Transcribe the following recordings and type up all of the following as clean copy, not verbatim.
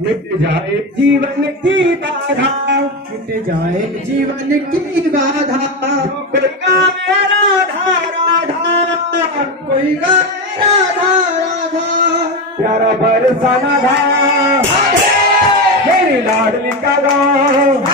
मिट जाए जीवन की बाधा, मिट जाए जीवन की बाधा। कोई गावे राधा राधा, कोई गावे राधा राधा। प्यारा बरसाना धा मेरी लाडली का गाँव,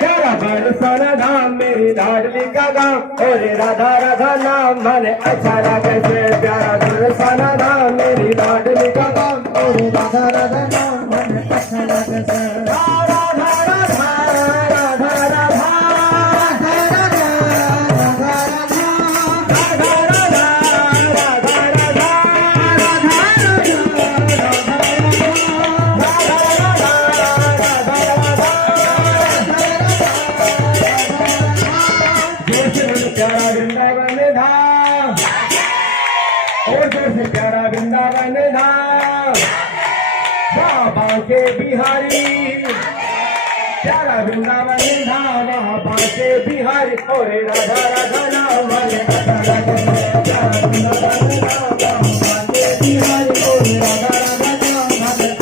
प्यारा बरसाना धा मेरी लाडली का गाँव। और राधा राधा नाम मन अच्छा लगे से, प्यारा बरसाना धा मेरी लाडली का गाँव। और राधा राधा नाम मन अच्छा लगे से। राधा राधा राधा राधा प्यारा वृंदावन धाम, और जैसे प्यारा वृंदावन धाम। बाबा के बिहारी प्यारा वृंदावन धाम, बाबा के बिहारी। और राधा राधा नाम वाले प्यारा वृंदावन धाम, बाबा के बिहारी। और राधा राधा नाम वाले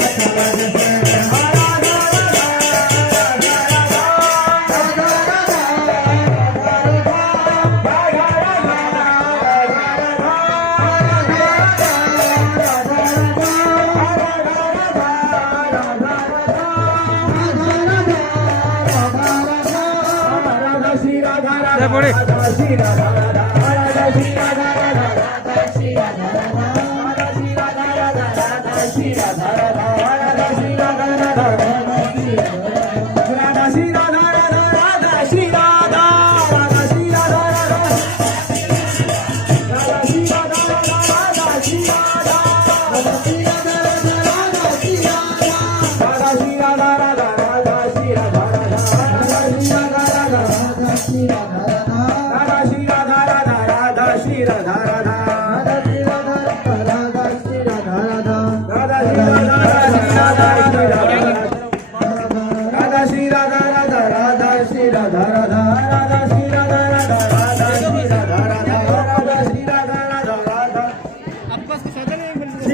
পড়ে राधा